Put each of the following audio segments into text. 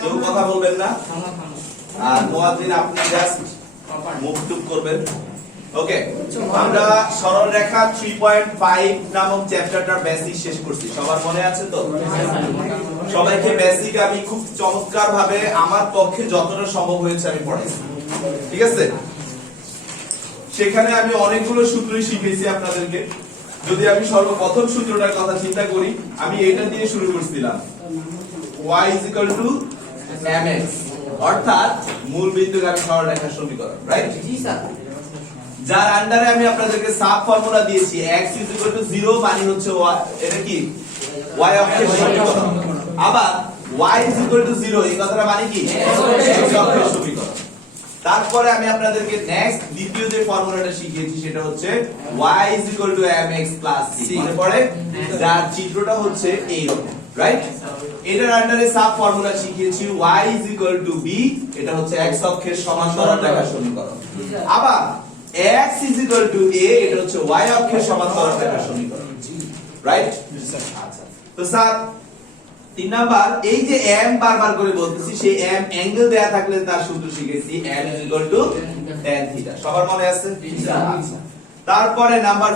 কেউ কথা বলবেন না। আর মুয়াজ্জিন আপনি জাস্ট মুভ টুক করবেন। ওকে, আমরা সরল রেখা 3.5 নামক চ্যাপ্টারটার বেসিক শেষ করছি। সবার মনে আছে তো? সবাইকে বেসিক আমি খুব চমৎকার ভাবে আমার পক্ষে যতটা সম্ভব হয়েছে আমি পড়াইছি, ঠিক আছে? সেখানে আমি অনেকগুলো সূত্রই শিখিয়েছি আপনাদেরকে। যদি আমি সর্বপ্রথম সূত্রটার কথা চিন্তা করি, আমি এটা দিয়ে শুরু করছিলাম, y mx, অর্থাৎ মূল বিন্দুগামী সরলরেখার সমীকরণ, রাইট? জি স্যার। যার আন্ডারে আমি আপনাদেরকে সাব ফর্মুলা দিয়েছি, x 0 মানে হচ্ছে y, এটা কি y অক্ষের সমীকরণ। আবার y 0 এই কথাটা মানে কি x অক্ষের সমীকরণ। তারপরে আমি আপনাদেরকে নেক্সট দ্বিতীয় যে ফর্মুলাটা শিখিয়েছি সেটা হচ্ছে y mx c, মনে পড়ে? যার চিত্রটা হচ্ছে এইরকম, রাইট? এটার আন্ডারে সাব ফর্মুলা শিখিয়েছি y b, এটা হচ্ছে x অক্ষের সমান্তরাল রেখার সমীকরণ। আবার x a, এটা হচ্ছে y অক্ষের সমান্তরাল রেখার সমীকরণ, রাইট? আচ্ছা, তো স্যার 3 নাম্বার, এই যে m বারবার করে বলতেছি, সেই m অ্যাঙ্গেল দেয়া থাকলে তার সূত্র শিখেছি m tan থিটা। সবার মনে আছে? আচ্ছা, তারপরে নাম্বার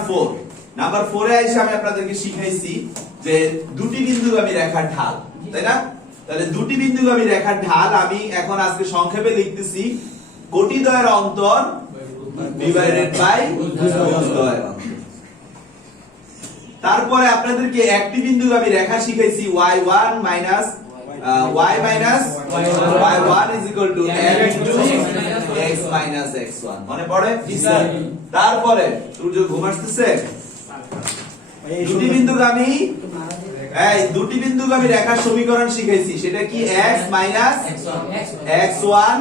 4 এ এসে আমি আপনাদেরকে শিখাইছি যে দুটি বিন্দুগামী রেখার ঢাল, তাই না? তাহলে দুটি বিন্দুগামী রেখার ঢাল আমি এখন আজকে সংক্ষেপে লিখতেছি কোটিদ্বয়ের অন্তর ডিভাইডেড বাই ভুজদ্বয়ের অন্তর। তারপরে আপনাদেরকে একটি বিন্দুগামী রেখা শিখাইছি y1 minus y1 is equal to m into x minus x1, মনে পড়ে? তারপরে সূর্য ঘুম আসতেছে, দুটি বিন্দুগামী রেখার সমীকরণ শিখাইছি, সেটা কি x minus x1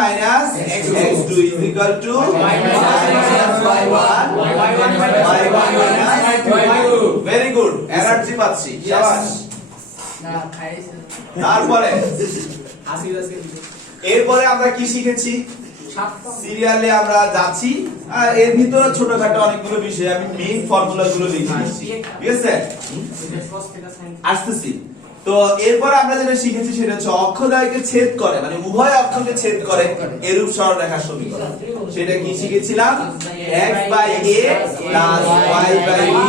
minus x2 is equal to y1 very good, energy পাচ্ছি, শাবাশ। তারপরে এরপরে আমরা কি শিখেছি? সিরিয়ালে আমরা যাচ্ছি, এর ভিতরে ছোটখাটো অনেকগুলো বিষয়, আমি মেইন ফর্মুলা গুলো লিখে দিচ্ছি, ঠিক আছে? আসতেছি। তো এরপর আমরা যেটা শিখেছি সেটা হচ্ছে অক্ষদ্বয়কে ছেদ করে, মানে উভয় অক্ষকে ছেদ করে এরূপ সরলরেখার সমীকরণ। সেটা কি শিখেছিলাম? x by a plus y by b,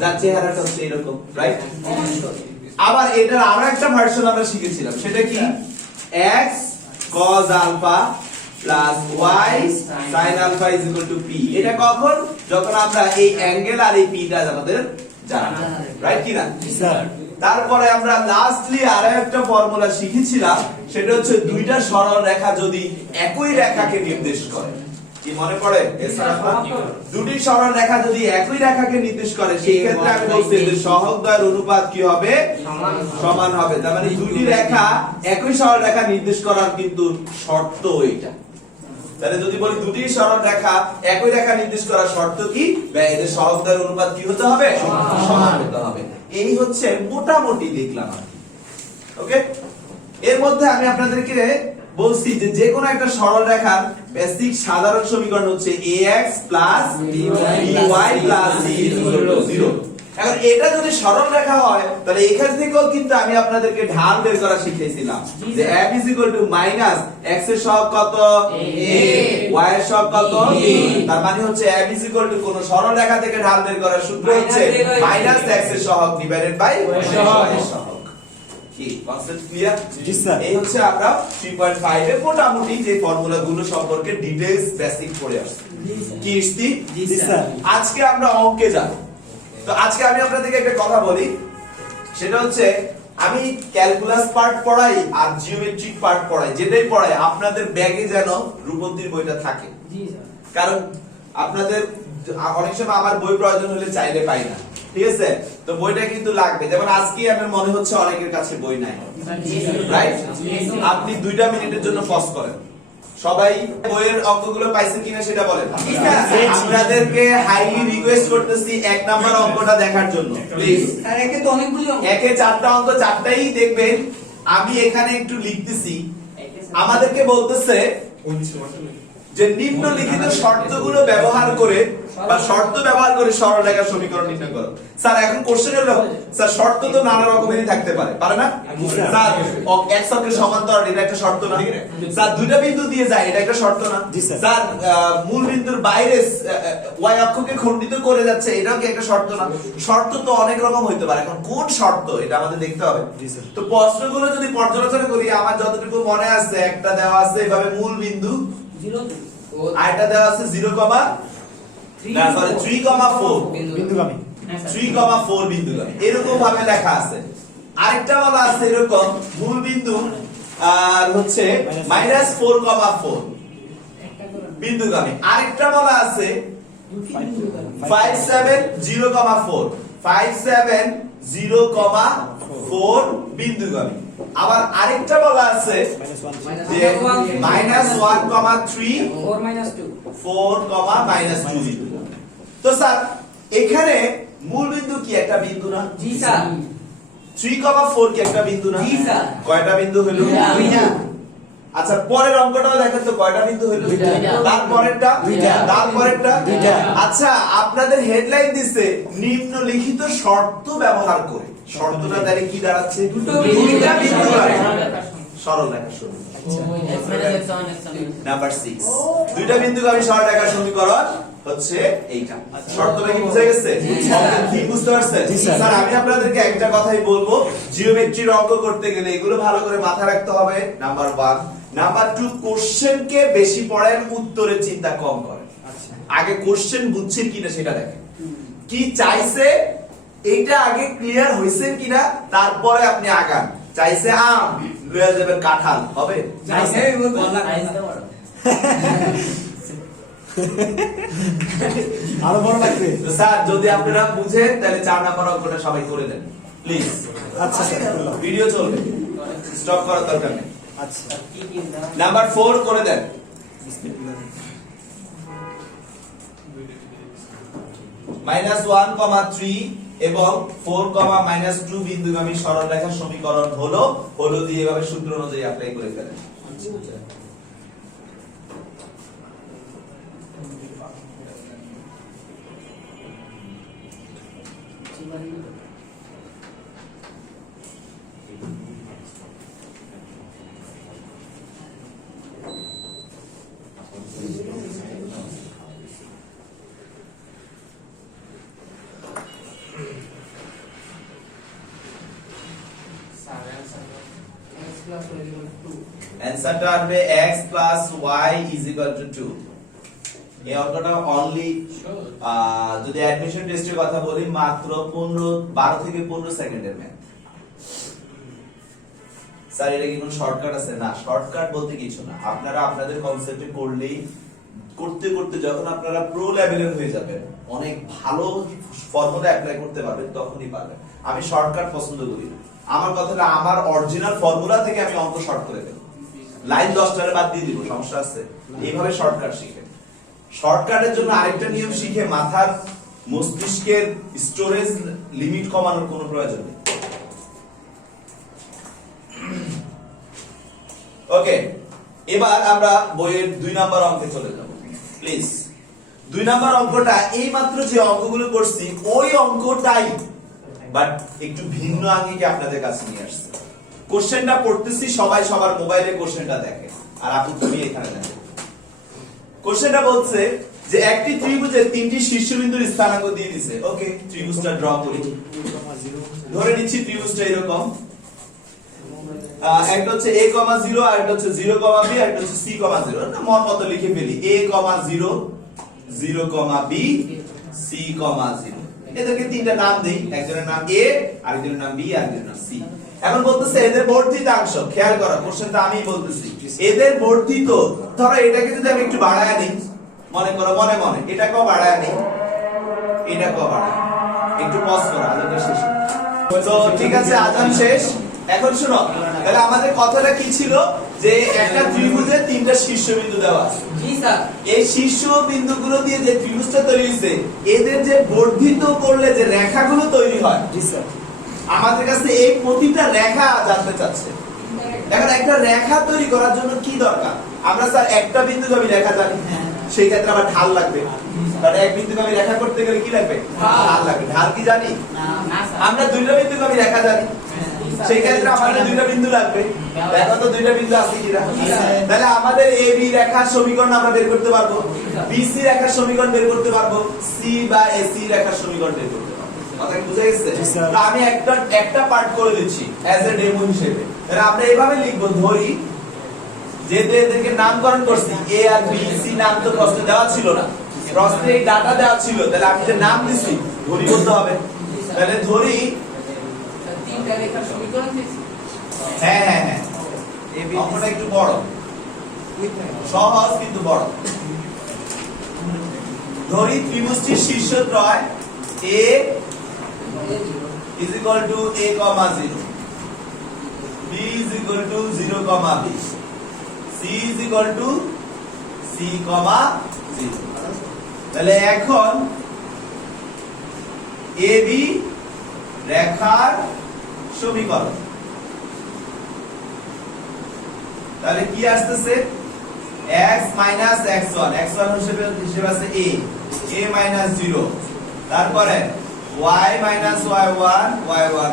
যার চেহারাটা হচ্ছে এরকম, রাইট? আবার এটার আরো একটা ভার্সন আমরা শিখেছিলাম, সেটা কি x cos alpha plus y sin alpha is equal to p। এটা কখন? যখন আমরা এই অ্যাঙ্গেল আর এই p টা আমাদের জানা, রাইট কি না? স্যার। তারপরে আমরা লাস্টলি আরো একটা ফর্মুলা শিখেছিলাম, সেটা হচ্ছে দুইটা সরল রেখা যদি একই রেখাকে নির্দেশ করে, কি মনে পড়ে? দুটি সরল রেখা যদি একই রেখাকে নির্দেশ করে, সেই ক্ষেত্রে আমি বলছি যে সহগদ্বয়ের অনুপাত কি হবে? সমান হবে। তার মানে দুটি রেখা একই সরল রেখা নির্দেশ করার কিন্তু শর্ত এইটা। তাহলে যদি বলি দুটি সরল রেখা একই রেখা নির্দেশ করার শর্ত কি? এদের সহগদ্বয়ের অনুপাত কি হতে হবে? সমান হতে হবে। এই হচ্ছে মোটামুটি লিখলাম আর কি, ওকে? এর মধ্যে আমি আপনাদেরকে বলছি যে যে কোনো একটা সরল রেখার বেসিক সাধারণ সমীকরণ হচ্ছে ax plus by plus c is equal to 0। এখন এটা যদি সরল রেখা হয় তাহলে এখান থেকেও কিন্তু আমি আপনাদেরকে ঢাল বের করা শিখিয়েছিলাম যে m is equal to minus x এর সহগ কত? a, y এর সহগ কত? b। তার মানে হচ্ছে m is equal to কোন সরল রেখা থেকে ঢাল বের করার সূত্র হচ্ছে minus x এর সহগ ডিভাইডেড বাই y এর সহগ। কি কনসেপ্ট ক্লিয়ার? জি স্যার। এই হচ্ছে আমরা 3.5 এর মোটামুটি যে ফর্মুলা গুলো সম্পর্কে ডিটেইলস বেসিক পড়ে আসছি। কি ইস্তি? জি স্যার। আজকে আমরা অঙ্কে যাব। তো আজকে আমি আপনাদেরকে একটা কথা বলি, সেটা হচ্ছে আমি ক্যালকুলাস পার্ট পড়াই আর জিওমেট্রিক পার্ট পড়াই, যেটাই পড়াই আপনাদের ব্যাগে যেন রূপন্তীর বইটা থাকে। জি স্যার। কারণ আপনাদের অনেক সময় আমার বই প্রয়োজন হলে চাইলে পাই না, ঠিক আছে? তো বইটা কিন্তু লাগবে। যেমন আজকে আমার মনে হচ্ছে অনেকের কাছে বই নাই, রাইট? আপনি 2টা মিনিটের জন্য পজ করেন, সবাই বইয়ের অঙ্কগুলো পাইছেন কিনা সেটা বলেন। আপনাদেরকে হাইলি রিকোয়েস্ট করতেছি 1 নাম্বার অঙ্কটা দেখার জন্য প্লিজ। স্যার একে তো অনেকগুলো অঙ্ক, একে 4টা অঙ্ক, 4টাই দেখবেন। আমি এখানে একটু লিখতেছি, আমাদেরকে বলতেছে যে নিম্নলিখিত শর্তগুলো ব্যবহার করে বা শর্ত ব্যবহার করে সরলরেখার সমীকরণ নির্ণয় করো। স্যার এখন কোশ্চেন হলো স্যার শর্ত তো নানা রকমেরই থাকতে পারে, পারে না? স্যার x অক্ষের সমান্তরাল এটা একটা শর্ত না? স্যার দুইটা বিন্দু দিয়ে যায় এটা একটা শর্ত না? স্যার মূল বিন্দুর বাইরে y অক্ষকে খণ্ডিত করে যাচ্ছে এটাও কি একটা শর্ত না? শর্ত তো অনেক রকম হইতে পারে, এখন কোন শর্ত এটা আমাদের দেখতে হবে। তো প্রশ্নগুলো যদি পর্যালোচনা করি আমার যতটুকু মনে আছে একটা দেওয়া আছে এভাবে মূল বিন্দু 0 আরেকটা দেওয়া আছে 3,4 বিন্দুগামী 3,4 বিন্দুগামী এরকম ভাবে লেখা আছে। আরেকটা বলা আছে এরকম মূল বিন্দু আর হচ্ছে -4,4 বিন্দুগামী। আরেকটা বলা আছে 5,7,0,4 5,7,0,4 বিন্দুগামী। আবার আরেকটা বলা আছে যে -1,3 4, -2 বিন্দু। তো স্যার এখানে মূল বিন্দু কি একটা বিন্দু না? জি স্যার। 3,4 কি একটা বিন্দু না? জি স্যার। কয়টা বিন্দু হলো? দুইটা। আচ্ছা পরের অঙ্কটাও দেখেন তো কয়টা বিন্দু হলো? দুইটা। তারপরেরটা? দুইটা। তারপরেরটা? দুইটা। আচ্ছা আপনাদের হেডলাইন দিছে নিম্নলিখিত শর্ত ব্যবহার করে। শর্তটা তাহলে কি দাঁড়াচ্ছে? দুটো দুইটা বিন্দু। বিন্দু আছে। সরলরেখার সমীকরণ। নাম্বার 6 দুইটা বিন্দুগামী সরলরেখার সমীকরণ হচ্ছে এইটা। শর্তটা কি বুঝে গেছে? কি বুঝতে পারছেন? স্যার আমি আপনাদেরকে একটা কথাই বলবো, জিওমেট্রির অঙ্ক করতে গেলে এগুলো ভালো করে মাথায় রাখতে হবে। নাম্বার 1 নাম্বার 2 কোশ্চেনকে বেশি পড়েন, উত্তরের চিন্তা কম করেন। আগে কোশ্চেন বুঝছেন কিনা সেটা দেখেন, কি চাইছে এইটা আগে ক্লিয়ার হইছেন কিনা তারপরে আপনি আগান। চাইছে আম লয়ে যাবেন কাঁঠাল হবে? আরো বড় লাগবে। তো স্যার যদি আপনারা বুঝেন তাহলে 4 নাম্বার অঙ্কটা সবাই করে দেন প্লিজ। আচ্ছা স্যার করলাম। ভিডিও চলবে, স্টপ করার দরকার নেই। আচ্ছা নাম্বার 4 করে দেন। -1,3 এবং 4,-2 বিন্দুগামী সরলরেখার সমীকরণ হলো দিয়ে এভাবে সূত্র অনুযায়ী অ্যাপ্লাই করে ফেলেন। অ্যানসারটা আসবে x y 2। এই অঙ্কটা অনলি যদি অ্যাডমিশন টেস্টের কথা বলি মাত্র 12 থেকে 15 সেকেন্ডের ম্যাথ। স্যার এটা কি কোনো শর্টকাট আছে? না, শর্টকাট বলতে কিছু না। আপনারা আপনাদের কনসেপ্টে করলেই করতে করতে যখন আপনারা প্রো লেভেলের হয়ে যাবেন, অনেক ভালো ফর্মুলা অ্যাপ্লাই করতে পারবেন, তখনই পারবেন। আমি শর্টকাট পছন্দ করি না। আমার কথাটা আমার অরিজিনাল ফর্মুলা থেকে আমি অঙ্ক শর্ট করে দেব, লাইন 10টারে বাদ দিয়ে দিব, সমস্যা আছে? এইভাবে শর্টকাট শিখেন। শর্টকাটের জন্য আরেকটা নিয়ম শিখে মাথার মস্তিষ্কের স্টোরেজ লিমিট কমানোর কোনো প্রয়োজন নেই। ওকে, এবার আমরা বইয়ের 2 নাম্বার অঙ্কে চলে যাব প্লিজ। 2 নাম্বার অঙ্কটা এই মাত্র যে অঙ্কগুলো করছি ওই অঙ্কটাই, বাট একটু ভিন্ন আঙ্গিকে আপনাদের কাছে নিয়ে আসছে। কোশ্চেনটা পড়তেছি, সবাই সবার মোবাইলে কোশ্চেনটা দেখে, আর আপনি তুমি এখানে দেখেন। কোশ্চেনটা বলছে যে একটি ত্রিভুজের 3টি শীর্ষবিন্দুর স্থানাঙ্ক দিয়ে দিয়েছে। ওকে, ত্রিভুজটা ড্র করি। ধরে নিচ্ছি ত্রিভুজটা এরকম, একটা হচ্ছে a, 0, আর একটা হচ্ছে 0, b, আর একটা হচ্ছে c, 0। না মন মতো লিখে ফেলি, a, 0, 0, b, c, 0। এদেরকে তিনটা নাম দেই, একজনের নাম a, আরেকজনের নাম b, আরেকজনের নাম c। এখন বলতেছে এদের বর্ধিতাংশ, খেয়াল করো কোশ্চেনটা আমিই বলতেছি, এদের বর্ধিত। ধরো এটাকে যদি আমি একটু বাড়ায় নিই, মনে করো মনে মনে এটাকেও বাড়ায় নিই, এটাকেও বাড়ায়, একটু পজ করো, আজানটা শেষ। তো ঠিক আছে, আজান শেষ। এখন শোনো, তাহলে আমাদের কথাটা কি ছিল যে একটা ত্রিভুজে 3টা শীর্ষবিন্দু দেওয়া আছে। জি স্যার। এই শীর্ষ বিন্দুগুলো দিয়ে যে ত্রিভুজটা তৈরি হয়েছে, এদের যে বর্ধিত করলে যে রেখাগুলো তৈরি হয়, জি স্যার, আমাদের কাছে এই প্রতিটা রেখা জানতে চাচ্ছে। এখন একটা রেখা তৈরি করার জন্য কি দরকার? আমরা স্যার একটা বিন্দুগামী রেখা জানি, সেই ক্ষেত্রে আবার ঢাল লাগবে। কারণ এক বিন্দুগামী রেখা করতে গেলে কি লাগবে ঢাল লাগবে ঢাল কি জানি আমরা দুইটা বিন্দুগামী রেখা জানি সেই ক্ষেত্রে আমাদের দুইটা বিন্দু লাগবে দেখো তো দুইটা বিন্দু আছে কিনা তাহলে আমাদের AB রেখার সমীকরণ আমরা বের করতে পারবো BC রেখার সমীকরণ বের করতে পারবো C বা AC রেখার সমীকরণ বের করতে পারবো কথা কি বুঝা গেছে তো আমি একটা পার্ট করে দিচ্ছি অ্যাজ এ ডেমো হিসেবে তাহলে আমরা এভাবে লিখব ধরি যেহেতু এদেরকে নামকরণ করছি A আর B C নাম তো প্রশ্নে দেওয়া ছিল না প্রশ্নে এই ডাটা দেওয়া ছিল তাহলে আমি যে নাম দিছি ধরি বলতে হবে তাহলে ধরি তিনটা রেখার সমীকরণ দিছি হ্যাঁ হ্যাঁ হ্যাঁ অঙ্কটা একটু বড় সহজ কিন্তু বড় ধরি ত্রিভুজটির শীর্ষদ্বয় A is equal to A, 0 B is equal to 0, B C is equal to C, 0 তাহলে এখন AB রেখার সমীকরণ তাহলে কি আসছে x x1 x1 হিসেবে আছে a a 0 তারপরে y y1 y1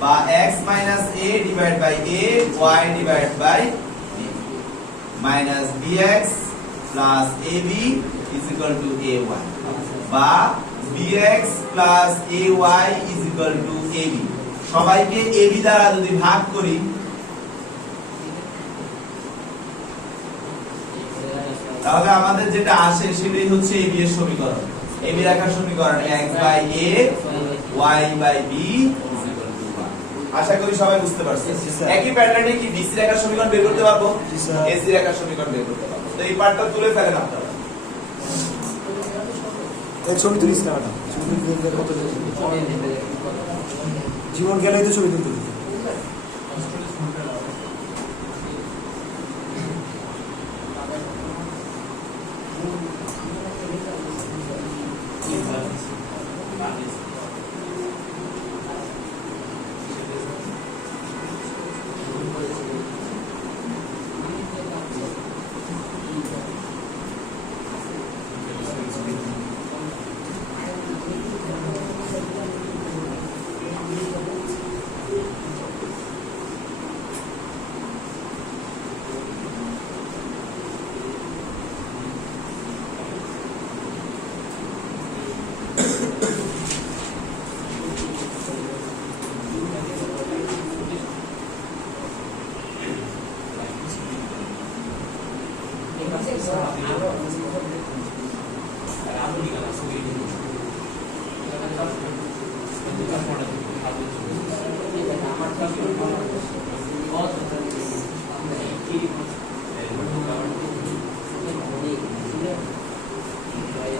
বা x a divided by a y divided by minus bx plus ab is equal to a1 বা bx plus ay is equal to ab সবাইকে ab দ্বারা যদি ভাগ করি তাহলে আমাদের যেটা আসে সেটাই হচ্ছে ab এর সমীকরণ ab রেখার সমীকরণ x by a y by b is equal to 1 আশা করি সবাই বুঝতে পারছেন একই প্যাটার্নে কি bc রেখার সমীকরণ বের করতে পারবো ac রেখার সমীকরণ বের করতে পারবো তো এই পার্টটা তুলে ফেলেন আপনারা এক ছবি তুলিস না ছবি তুলতে কত জীবন গেলেই তো ছবি তুলতে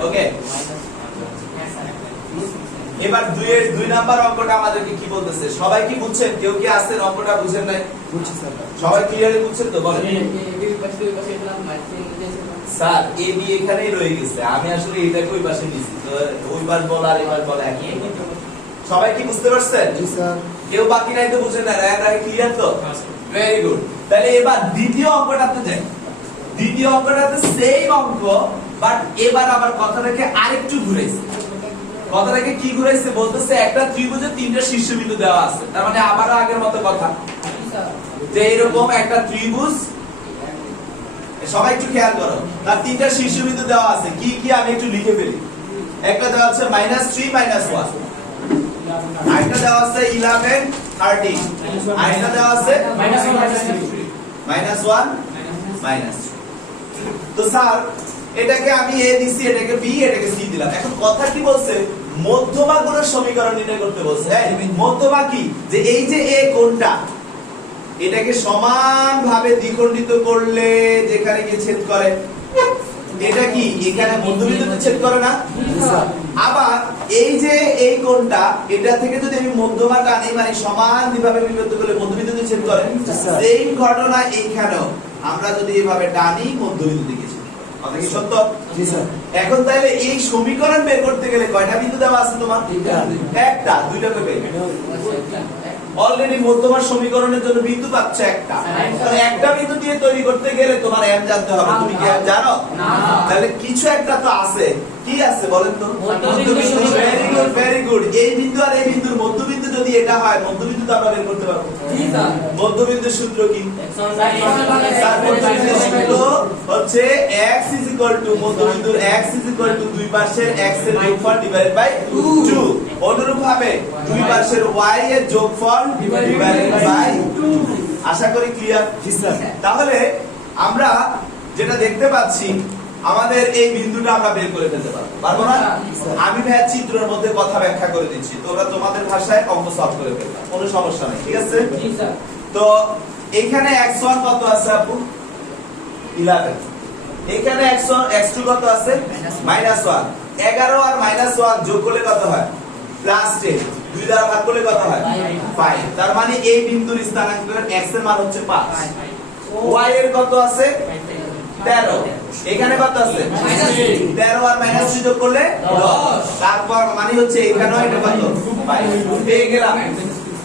ওকে এবার দুই নাম্বার অঙ্কটা আমাদেরকে কি বলতেছে সবাই কি বুঝছেন কেউ কি আছেন অঙ্কটা বুঝেন নাই বুঝছি স্যার সবাই ক্লিয়ারলি বুঝছেন তো বলেন স্যার এ বি এখানেই রয়ে গেছে আমি আসলে এটাকে ওই পাশে নিছি তো ওই পাশ বলা আর এই পাশ বলা একই সবাই কি বুঝতে পারছেন জি স্যার কেউ বাকি নাই তো বুঝেন না রায় ক্লিয়ার তো ভেরি গুড তাহলে এবার দ্বিতীয় অঙ্কটাতে যাই দ্বিতীয় অঙ্কটাতে সেম অঙ্ক বাট এবার আবার কথাটাকে আরেকটু ঘুরাইছে কথাটাকে কি ঘুরাইছে বলতেছে একটা ত্রিভুজে তিনটা শীর্ষবিন্দু দেওয়া আছে তার মানে আবারও আগের মতো কথা যে এরকম একটা ত্রিভুজ সবাই একটু খেয়াল করো তার তিনটা শীর্ষবিন্দু দেওয়া আছে কি কি আমি একটু লিখে ফেলি একটা দেওয়া আছে -3 -1 আরেকটা দেওয়া আছে 11 13 আরেকটা দেওয়া আছে -1 -3 তো স্যার এটাকে আমি a দিছি এটাকে b এটাকে c দিলাম এখন কথা কি বলছে মধ্যমা গুণের সমীকরণ নির্ণয় করতে বলছে হ্যাঁ মধ্যমা কি যে এই যে a কোণটা এটাকে সমানভাবে দ্বিখণ্ডিত করলে যেখানে গিয়ে ছেদ করে এটা কি এখানে মধ্যবিন্দুতে ছেদ করে না আবার এই যে এই কোণটা এটা থেকে যদি আমি মধ্যমা টানি মানে সমানভাবে বিভক্ত করলে মধ্যবিন্দুতে ছেদ করে সেম ঘটনা এইখানেও আমরা যদি এভাবে টানি মধ্যবিন্দু দিকে ছেদ কথা কি সত্য জি স্যার এখন তাহলে এই সমীকরণ বের করতে গেলে কয়টা বিন্দু দেওয়া আছে তোমার একটা দুইটা কই পেয়ে অলরেডি মধ্যমার সমীকরণের জন্য বিন্দু পাচ্ছ একটা। তাহলে একটা বিন্দু দিয়ে তৈরি করতে গেলে তোমার m জানতে হবে। তুমি কি m জানো? তাহলে কিছু একটা তো আছে। কি আছে বলেন তো? মধ্যবিন্দু। Very good, very good. এই বিন্দু আর এই বিন্দুর মধ্যবিন্দু যদি এটা হয়, মধ্যবিন্দু তো আমরা বের করতে পারবো। মধ্যবিন্দুর সূত্র কি? তার মধ্যবিন্দুর সূত্র হচ্ছে x মধ্যবিন্দুর x দুই পাশের x এর যোগফল ডিভাইডেড বাই 2। অনুরূপ ভাবে দুই পাশের y এর যোগফল ডিভাইডেড বাই 2। আশা করি ক্লিয়ার। তাহলে আমরা যেটা দেখতে পাচ্ছি, আমাদের এই বিন্দুটা আমরা বের করে ফেলতে পারবো না? আমি ভাই চিত্রের মধ্যে কথা ব্যাখ্যা করে দিচ্ছি, তোমরা তোমাদের ভাষায় অঙ্ক সলভ করে ফেলবে, কোনো সমস্যা নেই, ঠিক আছে? তো এখানে x1 কত আছে আপু? 11। এখানে x2 কত আছে? -1। 11 আর -1 যোগ করলে কত হয়? +10। 2 দ্বারা ভাগ করলে কত হয়? 5। তার মানে এই বিন্দুর স্থানাঙ্কের x এর মান হচ্ছে 5। y এর কত আছে? 13। এখানে কত আছে? 13 আর -2 যোগ করলে 10। তারপর মানে হচ্ছে এখানেও এটা কত? 5 পেয়ে গেলাম।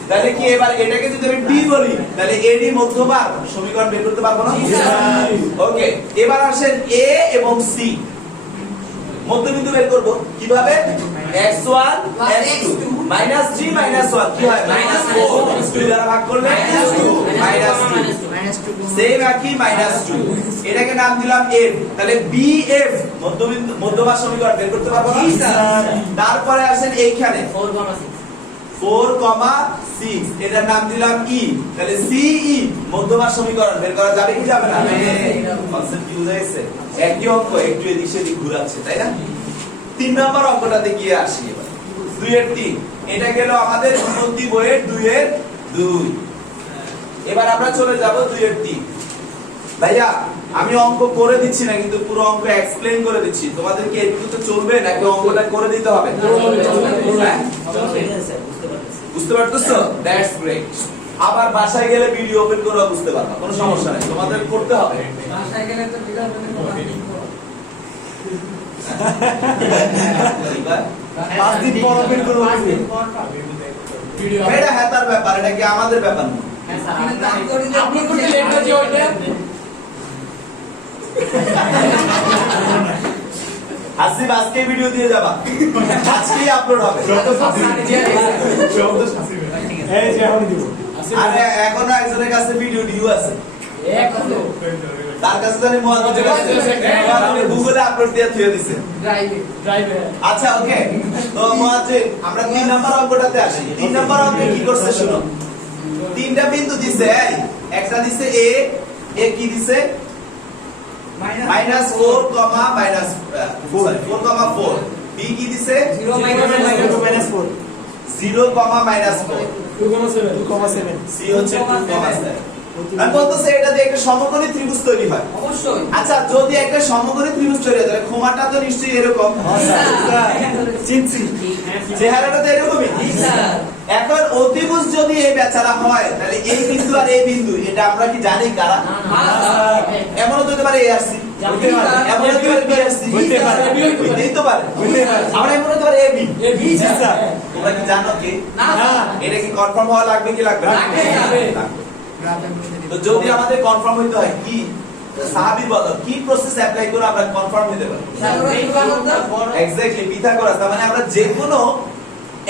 তাহলে কি এবার এটাকে যদি আমি d বলি, তাহলে AD মধ্যবার সমীকরণ বের করতে পারবো না? ওকে, এবার আসেন A এবং C মধ্যবিন্দু বের করব কিভাবে? x1 x2 -3 -1 কি হয়? -4। 2 দ্বারা ভাগ করলে -2 সেম একই -2। এটাকে নাম দিলাম f। তাহলে BF মধ্যবিন্দু মধ্যবার সমীকরণ বের করতে পারবো না? তারপরে আসেন এইখানে 4,6 এটার নাম দিলাম E। তাহলে CE মধ্যবার সমীকরণ বের করা যাবে কি যাবে না? কনসেপ্ট কি বুঝা গেছে? একই অঙ্ক একটু এদিক সেদিক ঘোরাচ্ছে, তাই না? 3 নম্বর অঙ্কটাতে গিয়ে আসি এবার। 2 এর 3 এটা গেল আমাদের উন্নতি বইয়ের 2 এর 2। এবার আমরা চলে যাব 2 এর 3। ভাইয়া আমি অঙ্ক করে দিচ্ছি না, কিন্তু পুরো অঙ্ক এক্সপ্লেইন করে দিচ্ছি। তোমাদের কি এইটুকু চলবে নাকি অঙ্কটা করে দিতে হবে? হ্যাঁ? বুঝতে পারতেছো? That's great. আবার বাসায় গেলে ভিডিও ওপেন করে বুঝতে পারবা, কোনো সমস্যা নেই, তোমাদের করতে হবে। বাসায় গেলে তো ভিডিও পাঁচ দিন পর ওপেন করবো। এটা হেতার ব্যাপার, এটা কি আমাদের ব্যাপার না। আপনি করতে লেট হচ্ছে ওইটা। আসিফ আজকে ভিডিও দিয়ে যাবা, আজকেই আপলোড হবে। এই যে আমি দিব। আরে এখনো একজনের কাছে ভিডিও ডিউ আছে, তার কাছে জানি মুয়াজ্জিনের কাছে গুগলে আপলোড দিয়ে থুয়ে দিছে ড্রাইভে। আচ্ছা ওকে, তো মুয়াজ্জিন আমরা 3 নাম্বার অঙ্কটাতে আসি। 3 নাম্বার অঙ্কে কি করছে শুনো। তিনটা বিন্দু দিছে, একটা দিছে a কি দিছে? -4, -4, b কি দিছে? 0 - 4 0, -4, 2,7 c হচ্ছে 2,7। আমি বলতেছি এটা দিয়ে একটা সমকোণী ত্রিভুজ তৈরি হয়। অবশ্যই। আচ্ছা যদি একটা সমকোণী ত্রিভুজ তৈরি হয়, তাহলে ক্ষমাটা তো নিশ্চয়ই এরকম। চিনছি। চেহারাটা তো এরকমই। এখন অতিভুজ যদি এই বেচারা হয়, তাহলে এই বিন্দু আর এই বিন্দু এটা আমরা কি জানি কারা? এমনও তো হতে পারে a আর c, এমনও হতে পারে b আর c, হতেই তো পারে। আমরা এমনও হতে পারে a b। তোমরা কি জানো কি? না। এটা কি কনফার্ম হওয়া লাগবে কি লাগবে না? লাগবে। তো যদি আমাদের কনফার্ম হইতে হয়, কি সাহাবীর বলো কি প্রসেস অ্যাপ্লাই করে আমরা কনফার্ম হতে পারি? এক্স্যাক্টলি, পৃথাগোরাস। তার মানে আমরা যে কোনো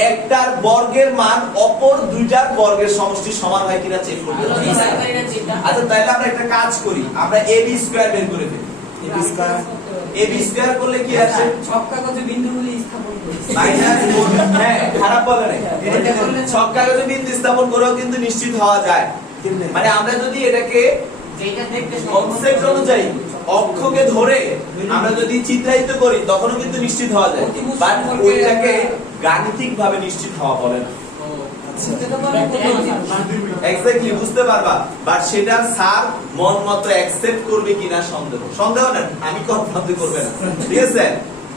একটার বর্গের মান অপর দুইটার বর্গের সমষ্টি সমান হয় কিনা চেক করতে হবে। আচ্ছা তাহলে আমরা একটা কাজ করি, আমরা ab স্কয়ার বের করে ফেলি। ab স্কয়ার করলে কি আসে? ছক্কা কাগজে বিন্দুগুলি স্থাপন করি। -4। হ্যাঁ, খারাপ বলে নাই। ছক কাগজে বিন্দু স্থাপন করেও কিন্তু নিশ্চিত হওয়া যায়। মানে আমরা যদি এটাকে যেটা দেখতে কনসেপ্ট অনুযায়ী অক্ষকে ধরে আমরা যদি চিত্রায়িত করি, তখনও কিন্তু নিশ্চিত হওয়া যায়, বাট ওইটাকে গাণিতিক ভাবে নিশ্চিত হওয়া বলে না। এক্স্যাক্টলি বুঝতে পারবা, বাট সেটা স্যার মন মতো অ্যাকসেপ্ট করবে কিনা সন্দেহ। সন্দেহ না, আমি কনফার্ম করবে না, ঠিক আছে?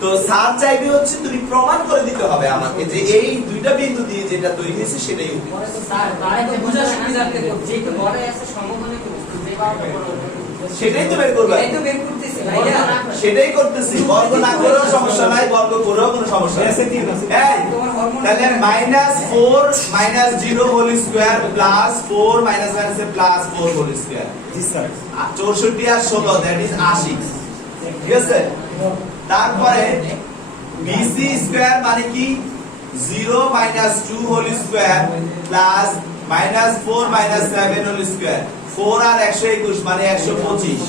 তো স্যার চাইবে হচ্ছে তুমি প্রমাণ করে দিতে হবে আমাকে যে এই দুইটা বিন্দু দিয়ে যেটা তৈরি হয়েছে সেটাই হবে। স্যার বাইরে বোঝার সুবিধার্থে যেটা বড় আছে সমকোণে যে বারটা বড় সেটাই তো বের করবে। এই তো বের করতেছি ভাইয়া। সেটাই করতেছি, বর্গ না করেও সমস্যা নাই, বর্গ করেও কোনো সমস্যা নাই। ऐसे तीन আছে। এই, তাহলে -4 -0 হোল স্কয়ার প্লাস 4 মাইনাস মাইনাসে প্লাস 4 হোল স্কয়ার, जी सर 64 আর 16 দ্যাট ইজ 80। ঠিক আছে, তারপরে BC স্কয়ার মানে কি 0 2 whole square plus -4 7 whole square, 4 আর 121 মানে 125।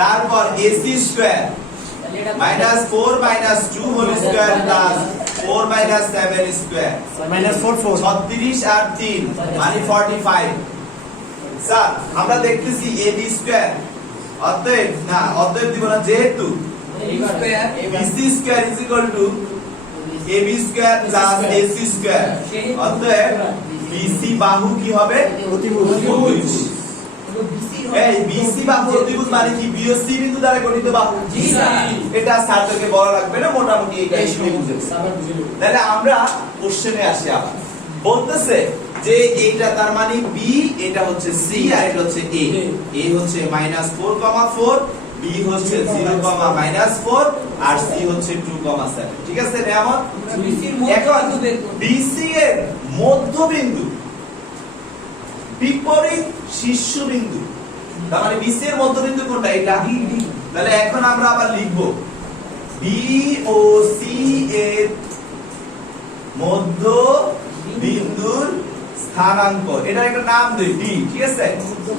তারপর AC square -4 2 whole square plus 4 7 square, -4 4 36 আর 3 মানে 45। স্যার আমরা দেখতেছি AB স্কয়ার, অতএব না অতএব দিব না, যেহেতু BC square is equal to AB square plus AC square, অতএব BC বাহু কি হবে? অতিভুজ। এই BC বাহু অতিভুজ মানে কি? BC বিন্দু দ্বারা গঠিত বাহু। জি স্যার। এটা স্যারদেরকে বলা লাগবে না, মোটামুটি এই টাইপের বুঝেছে। তাহলে আমরা কোশ্চেনে আসি আবার। বলতেছে যে এইটা তার মানে B, এটা হচ্ছে C আর এটা হচ্ছে A। A হচ্ছে -4,4, B হচ্ছে 0,-4 আর C হচ্ছে 2,7। ঠিক আছে নেয়ামত? এখন BC এর মধ্যবিন্দু বিপরীত শীর্ষবিন্দু, তার মানে BC এর মধ্যবিন্দু কোনটা? এটা। তাহলে এখন আমরা আবার লিখব B ও C এর মধ্য বিন্দুর স্থানাঙ্ক, এটার একটা নাম দেই D। ঠিক আছে,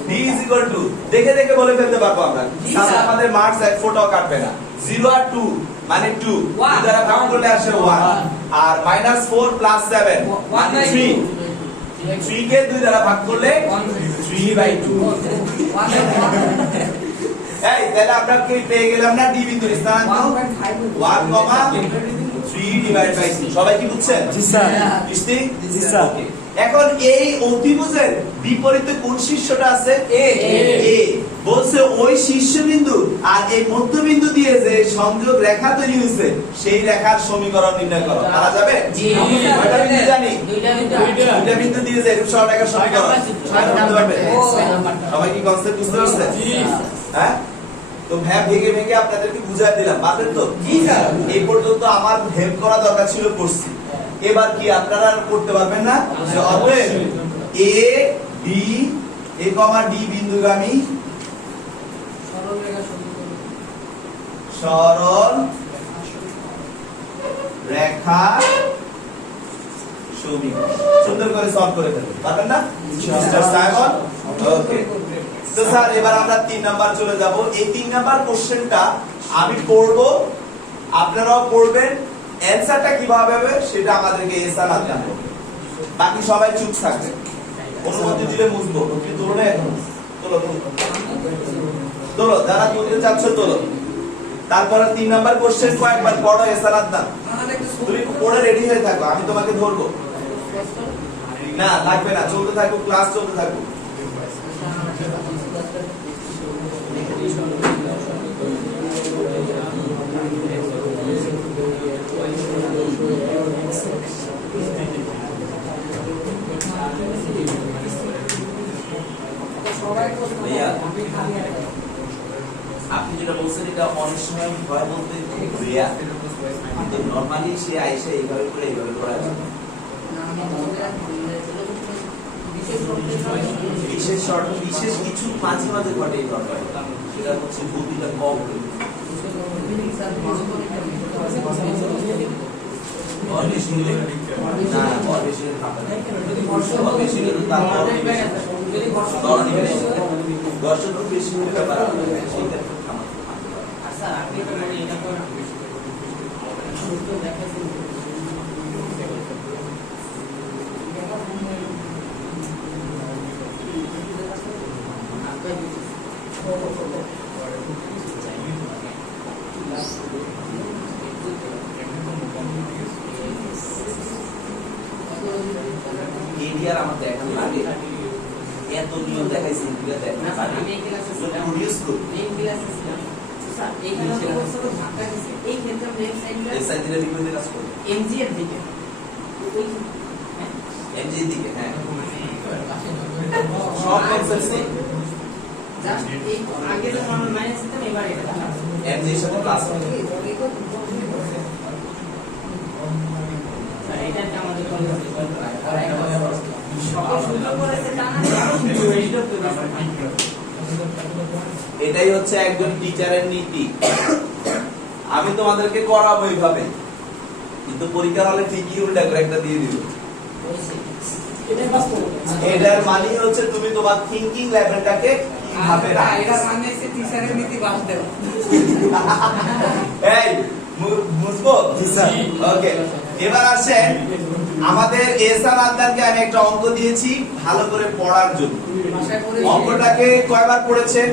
D ইজ ইকুয়াল টু, দেখে দেখে বলে ফেলতে পারবো আমরা, তাহলে আমাদের মার্কস এক ফোঁটাও কাটবে না। 0 আর 2 মানে 2, 2 দ্বারা ভাগ করলে আসে 1, আর -4 + 7 মানে 3, 3 কে 2 দ্বারা ভাগ করলে 3/2। এই তাহলে আমরা কি পেয়ে গেলাম না D বিন্দুর স্থানাঙ্ক 1,3/3। সবাই কি বুঝছেন? जी सर বুঝতে? জি স্যার। ওকে। এখন এই অতিভুজের বিপরীতে কোন শীর্ষটা আছে? A। A বলছে ওই শীর্ষবিন্দু আর এই মধ্যবিন্দু দিয়ে যে সংযোগ রেখা তৈরি হয়েছে সেই রেখার সমীকরণ নির্ণয় করো। পারা যাবে? জি। কয়টা বিন্দু জানি? দুইটা দুইটা বিন্দু দিয়ে যে এরূপ সরলরেখার সমীকরণ সবাই বলতে পারবে? সবাই কি কনসেপ্ট বুঝতে পারছে? হ্যাঁ, তো ভেঙে ভেঙে আপনাদেরকে বুঝাই দিলাম, পারবেন তো? জি স্যার। এই পর্যন্ত আমার হেল্প করা দরকার ছিল, করছি। এবার কি আপনারা আর করতে পারবেন না? যে অতএব A B A, D বিন্দুগামী সরল রেখা সমীকরণ সুন্দর করে সলভ করে ফেলবেন, পারবেন না? মিস্টার সাইমন, ওকে। তো স্যার এবার আমরা 3 নাম্বার চলে যাব। এই 3 নাম্বার কোশ্চেনটা আমি পড়ব, আপনারাও পড়বেন। অ্যানসারটা কিভাবে হবে সেটা আমাদেরকে এসা না জানবো, বাকি সবাই চুপ থাকবে। অনুমতি দিলে মুছবো, কিন্তু তোলো না এখন, তোলো তোলো, যারা তুলতে চাচ্ছ তোলো। তারপরে 3 নাম্বার কোশ্চেন কয়েকবার পড়ো এসা না দাও, তুমি পড়ে রেডি হয়ে থাকো, আমি তোমাকে ধরবো। না লাগবে না, চলতে থাকো, ক্লাস চলতে থাকো। ভাইয়া, আপনি যেটা বলছেন এটা অনেক সময় ভয় বলতে খুব রেয়ার, কিন্তু নরমালি সে আইসা এইভাবে করে করা যায়। বিশেষ কিছু মাঝে মাঝে ঘটে এই ঘটনা, সেটা হচ্ছে গতিটা কম হলে। ভয় বেশি হলে না, ভয় বেশি হলে থামবে না। ভয় বেশি হলে তার দর্শক খুব বেশি হলে ব্যাপার হবে, সেইটা থামাতে এরিয়ার আমার দেখানো লাগে, এত নিয়ম দেখাইছি এগুলো দেখানো লাগে, প্রডিউস করুন। এই সাইড দিলে বিপরীতে কাজ করবে, এমজি এর দিকে, হ্যাঁ সব কনসেপ্ট সেম। জাস্ট এই আগে যে মাইনাস দিতাম এবার এটা mg এর সাথে প্লাস হবে স্যার এটা আমাদের সকল সূত্র করেছে জানা এইটা এটাই হচ্ছে একজন টিচারের নীতি। আমি তোমাদেরকে করাবো এইভাবে, কিন্তু পরীক্ষা হলে ঠিকই উল্টা করে একটা দিয়ে দিব। এটা পাস করব এটার মানে হচ্ছে তুমি তোমার থিংকিং লেভেলটাকে কিভাবে রাখবে। এটা মানে হচ্ছে টিচারের নীতি বাস দেওয়া এই বুঝবো? জি স্যার। ওকে, এবার আসেন আমাদের এসআর আদনানকে আমি একটা অঙ্ক দিয়েছি ভালো করে পড়ার জন্য। ভাষায় পড়ে অঙ্কটাকে কয়বার পড়েছেন?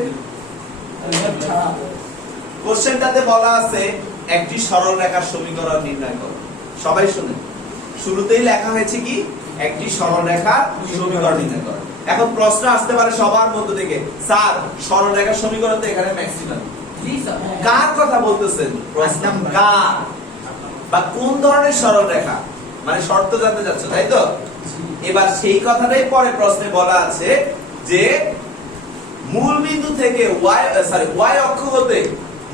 কোশ্চেনটাতে বলা আছে একটি সরল রেখার সমীকরণ নির্ণয় করো। সবাই শুনেন, শুরুতেই লেখা হয়েছে কি একটি সরল রেখার সমীকরণ নির্ণয় করো। এখন প্রশ্ন আসতে পারে সবার মধ্যে থেকে, স্যার সরল রেখার সমীকরণ তো এখানে ম্যাক্সিমাম, জি স্যার কার কথা বলতেছেন? প্রশ্ন কার বা কোন ধরনের সরল রেখা, মানে শর্ত জানতে চাচ্ছ, তাই তো? এবার সেই কথাটাই পরে প্রশ্নে বলা আছে যে মূল বিন্দু থেকে y অক্ষ হতে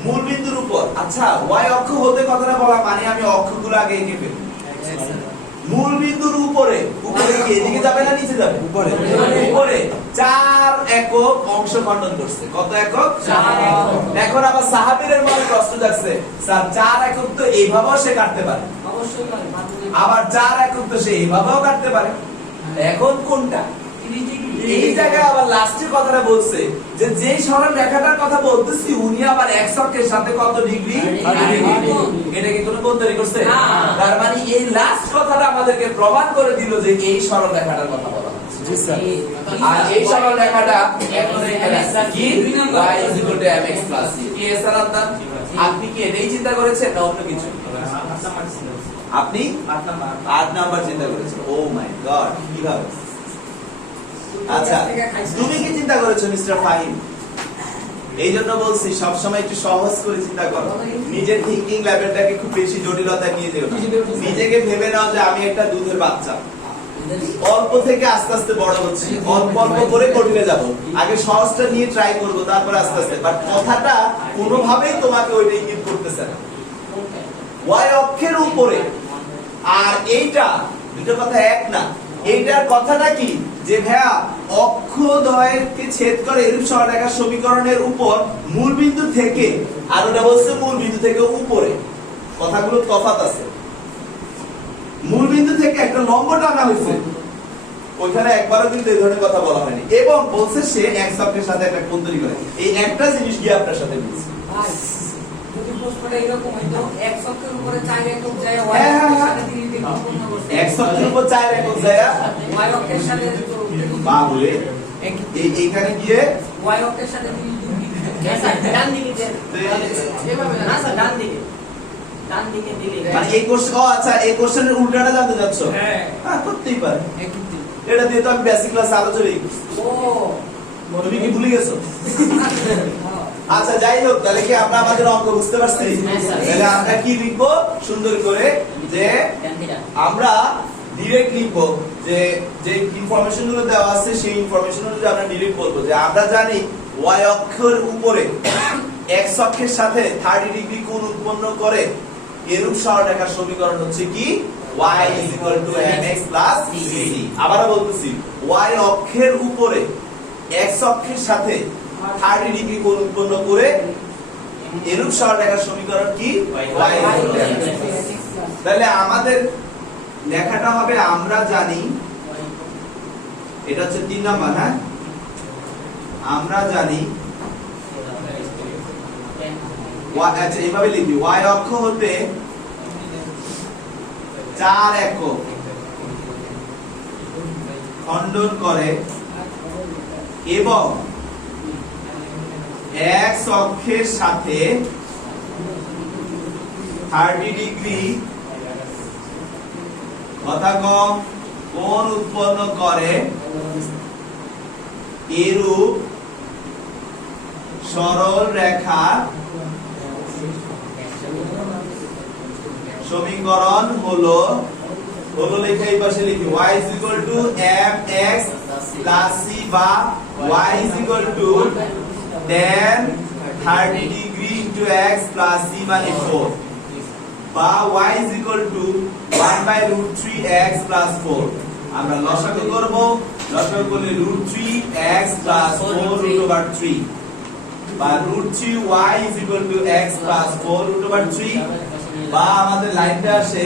মূল বিন্দুর উপর, আচ্ছা y অক্ষ হতে কথাটা বলা মানে আমি অক্ষগুলো আগে এঁকে ফেলি। মূল বিন্দুর উপরে, উপরে কি এদিকে যাবে না নিচে যাবে? উপরে। উপরে 4 একক অংশ খণ্ডন করছে। কত একক? 4 একক। এখন আবার সাহাবীরের মনে প্রশ্ন যাচ্ছে, স্যার 4 একক তো এইভাবেও সে কাটতে পারে, অবশ্যই পারে আবার 4 একক তো সে এইভাবেও কাটতে পারে, এখন কোনটা? এই জায়গায় আবার লাস্টে কথাটা বলছে যে যেই সরল রেখাটার কথা বলতেছি উনি আবার x অক্ষের সাথে কত ডিগ্রি? 30 ডিগ্রি। এটা কি কোনো বন্ধনী করছে? না। তার মানে এই লাস্ট কথাটা আমাদেরকে প্রমাণ করে দিল যে এই সরল রেখাটার কথা বলা হচ্ছে। জি স্যার। আর এই সরল রেখাটা এখন এখানে কি y mx c কি এসআর আদনান? আপনি কি এটাই চিন্তা করেছেন না অন্য কিছু? আপনি 8 নাম্বার চিন্তা করেছেন। ও মাই গড, কিভাবে? আচ্ছা, তুমি কি চিন্তা করেছো মিস্টার ফাহিম? এই জন্য বলছি সবসময় একটু সহজ করে চিন্তা করো, নিজের থিংকিং লেভেলটাকে খুব বেশি জটিলতায় নিয়ে যেও না। নিজেকে ভেবে নাও যে আমি একটা দুধের বাচ্চা, অল্প থেকে আস্তে আস্তে বড় হচ্ছি, অল্প অল্প করে কঠিনে যাব। আগে সহজটা নিয়ে ট্রাই করব, তারপর আস্তে আস্তে। বাট কথাটা কোনোভাবেই তোমাকে ওইটা ইঙ্গিত করতেছে না। y অক্ষের উপরে আর এইটা দুটো কথা এক না। এইটার কথাটা কি যে ভাইয়া অক্ষদ্বয়কে ছেদ করে এরূপ সরলরেখার সমীকরণের উপর মূল বিন্দু থেকে, আর ওটা বলছে মূল বিন্দু থেকে উপরে, কথাগুলো তফাৎ আছে। মূল বিন্দু থেকে একটা লম্ব টানা হয়েছে, ওইখানে একবারও কিন্তু এই ধরনের কথা বলা হয়নি, এবং বলছে সে x অক্ষের সাথে একটা কোণ তৈরি করে। এই একটা জিনিস গিয়ে আপনার সাথে মিলছে। ভাই যদি প্রশ্নটা এরকম হইতো x অক্ষের উপরে 4 একক যায় y হ্যাঁ, হ্যাঁ, অক্ষের হ্যাঁ। সাথে 3 ডিগ্রি সম্পূর্ণ করছে x অক্ষের উপর 4 একক যায়, y অক্ষের সাথে বাবুরে এইখানে গিয়ে y অক্ষের সাথে 3 ডিগ্রি স্যার ডান দিকে দেন এভাবে না স্যার ডান দিকে দিলে মানে এই কোশ্চেন, ও আচ্ছা এই কোশ্চেনের উল্টাটা জানতে চাচ্ছ? হ্যাঁ হ্যাঁ, করতেই পারে। একটু এটা দিয়ে তো আমি বেসিক ক্লাস আলোচনাই করছি। ও তুমি কি ভুলে গেছো? আচ্ছা যাই হোক, তাহলে কি আমরা আমাদের অঙ্ক বুঝতে পারছি? হ্যাঁ, স্যার। তাহলে আমরা কি লিখবো সুন্দর করে, যে আমরা ডিরেক্ট লিখবো যে যে ইনফরমেশন গুলো দেওয়া আছে সেই ইনফরমেশন গুলো আমরা ডিরেক্ট বলবো যে আমরা জানি y অক্ষের উপরে x অক্ষের সাথে 30 ডিগ্রি কোণ উৎপন্ন করে এরূপ সরলরেখার সমীকরণ হচ্ছে কি y mx c। আবারো বলতেছি y অক্ষের উপরে x অক্ষের সাথে 30 ডিগ্রি কোণ উৎপন্ন করে এরূপ সরলরেখার সমীকরণ কি y mx। তাহলে আমাদের লেখাটা হবে আমরা জানি, এটা হচ্ছে 3 নাম্বার। হ্যাঁ, আমরা জানি আচ্ছা এইভাবে লিখবি, y অক্ষ হতে 4 একক খণ্ডন করে এবং x অক্ষের সাথে 30 ডিগ্রি কথা কম কোণ উৎপন্ন করে এরূপ সরল রেখা সমীকরণ হলো লেখা এই পাশে লিখি y mx c বা y tan 30 degree into x plus c মানে 4 বা y is equal to 1 by root 3x plus 4 আমরা লসাগু করব লসাগু করলে root 3x plus 4 root over 3 বা root 3y is equal to x plus 4 root over 3 বা আমাদের লাইনটা আসে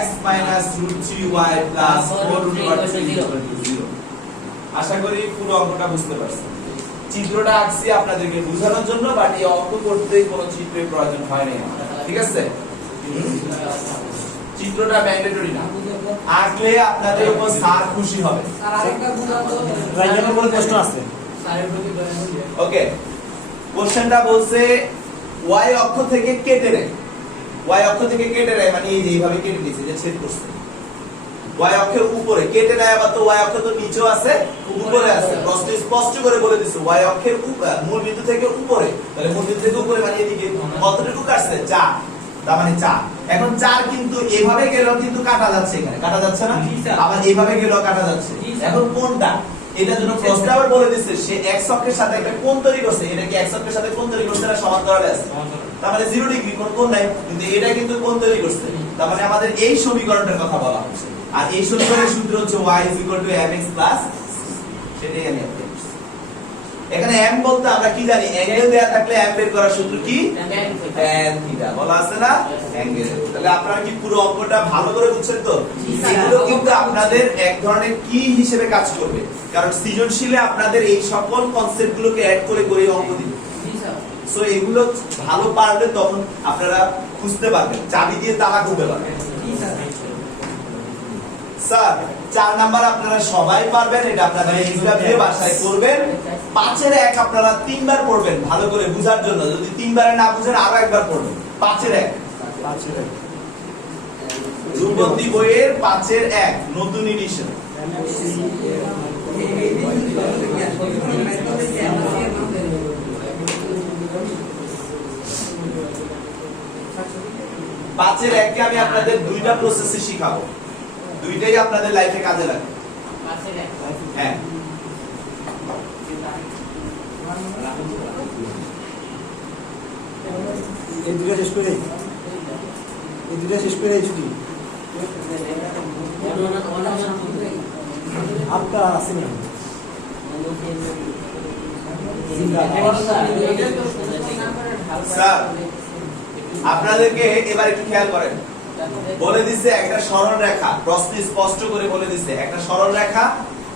x minus root 3y plus 4 root over 3 is equal to 0 আশা করি পুরো অঙ্কটা বুঝতে পারছেন চিত্রটা আঁকছি আপনাদেরকে বোঝানোর জন্য বাট এই অঙ্ক করতে কোনো চিত্রের প্রয়োজন হয় না ঠিক আছে চিত্রটা ম্যান্ডেটরি না আঁকলে আপনাদের উপর স্যার খুশি হবে স্যার আরেকটা বুঝাতো রাইজের কোনো প্রশ্ন আছে স্যারের প্রতি দয়া করে ওকে কোশ্চেনটা বলছে y অক্ষ থেকে কেটে নেয় y অক্ষ থেকে কেটে নেয় মানে এই যে এইভাবে কেটে দিয়েছে যে ছেদ করছে y অক্ষের উপরে কেটে নেয় আবার তো y অক্ষ তো নিচেও আছে উপরে আছে প্রশ্ন স্পষ্ট করে বলে দিছে y অক্ষের মূল বিন্দু থেকে উপরে তাহলে মূল বিন্দু থেকে উপরে মানে এদিকে কতটুকু কাটছে 4 তার মানে 4 এখন 4 কিন্তু এভাবে গেলেও কিন্তু কাটা যাচ্ছে এখানে কাটা যাচ্ছে না আবার এইভাবে গেলেও কাটা যাচ্ছে এখন কোনটা এটার জন্য প্রশ্ন আবার বলে দিচ্ছে সে x অক্ষের সাথে একটা কোণ তৈরি করছে এটা কি x অক্ষের সাথে কোণ তৈরি করছে না সমান্তরালে আছে তার মানে 0 ডিগ্রি কোণ নাই কিন্তু এটা কিন্তু কোণ তৈরি করছে তার মানে আমাদের এই সমীকরণটার কথা বলা হচ্ছে আর এই সমীকরণের সূত্র হচ্ছে y mx সেটাই আমি অ্যাপ্লাই করছি এখানে m বলতে আমরা কি জানি অ্যাঙ্গেল দেয়া থাকলে m বের করার সূত্র কি tan থিটা বলা আছে না অ্যাঙ্গেল তাহলে আপনারা কি পুরো অঙ্কটা ভালো করে বুঝছেন তো এগুলো কিন্তু আপনাদের এক ধরনের কি হিসেবে কাজ করবে কারণ সৃজনশীলে আপনাদের এই সকল কনসেপ্টগুলোকে অ্যাড করে করে অঙ্ক দিবে সো এগুলো ভালো পারলে তখন আপনারা খুঁজতে পারবেন চাবি দিয়ে তালা খুলতে পারবেন স্যার 4 নাম্বার আপনারা সবাই পারবেন এটা আপনারা এক্সাম দিয়ে বাসায় করবেন 5 এর 1 আপনারা 3 বার পড়বেন ভালো করে বুঝার জন্য যদি 3 বারে না বুঝেন আরো একবার পড়বেন 5 এর 1 যুবতী বইয়ের 5 এর 1 নতুন এডিশন পাঁচের 1 কে আমি আপনাদের দুইটা প্রসেসে শিখাবো দুইটাই আপনাদের লাইফে কাজে লাগবে হ্যাঁ এই দুটো শেষ করে ছুটি आपका আছে না স্যার আপনাদেরকে এবার একটু খেয়াল করেন বলে দিছে একটা সরল রেখা প্রশ্ন স্পষ্ট করে বলে দিছে একটা সরল রেখা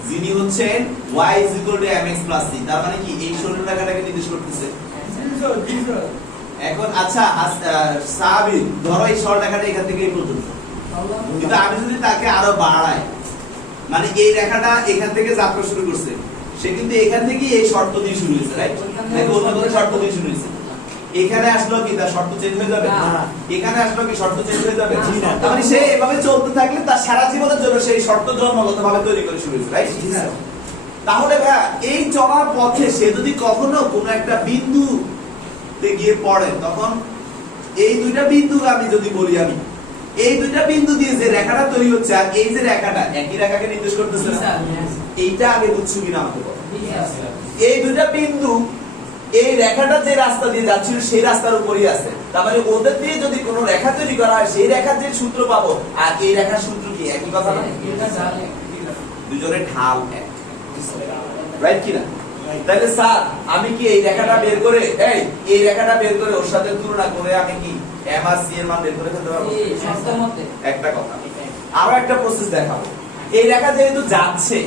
যিনি হচ্ছেন y mx c তার মানে কি এই সরল রেখাটাকে নির্দেশ করতেছে এখন আচ্ছা সাবির ধরো এই সরল রেখাটা এখান থেকে এই পর্যন্ত কিন্তু আমি যদি তাকে আরো বাড়াই মানে এই রেখাটা এখান থেকে যাত্রা শুরু করছে সে কিন্তু এখান থেকে এই শর্ত দিয়ে শুরু হয়েছে রাইট নাকি অন্য কোনো শর্ত দিয়ে শুরু হয়েছে এখানে আসলো কি তার শর্ত চেঞ্জ হয়ে যাবে না এখানে আসলো কি শর্ত চেঞ্জ হয়ে যাবে না তার মানে সে এভাবে চলতে থাকলে তার সারা জীবনের জন্য সেই শর্ত জন্মগতভাবে তৈরি করে শুরু হয়েছে রাইট তাহলে ভাই এই চলার পথে সে যদি কখনো কোনো একটা বিন্দুতে গিয়ে পড়ে তখন এই দুইটা বিন্দু আমি যদি বলি আমি এই দুইটা বিন্দু দিয়ে যে রেখাটা তৈরি হচ্ছে আর এই যে রেখাটা একই রেখাকে নির্দেশ করতেছে না এইটা আগে বুঝছো কিনা আমাকে বলো এই দুইটা বিন্দু এই রেখাটা যে রাস্তা দিয়ে যাচ্ছিল সেই রাস্তার উপরই আছে তার মানে ওদের দিয়ে যদি কোনো রেখা তৈরি করা হয় সেই রেখার যে সূত্র পাবো আর এই রেখার সূত্র কি একই কথা না দুজনের ঢাল এক রাইট কি না তাহলে স্যার আমি কি এই রেখাটা বের করে এই রেখাটা বের করে ওর সাথে তুলনা করে আমি কি m আর c এর মান বের করে ফেলতে পারবো একটা কথা আরো একটা প্রসেস দেখাবো এই রেখা যেহেতু যাচ্ছে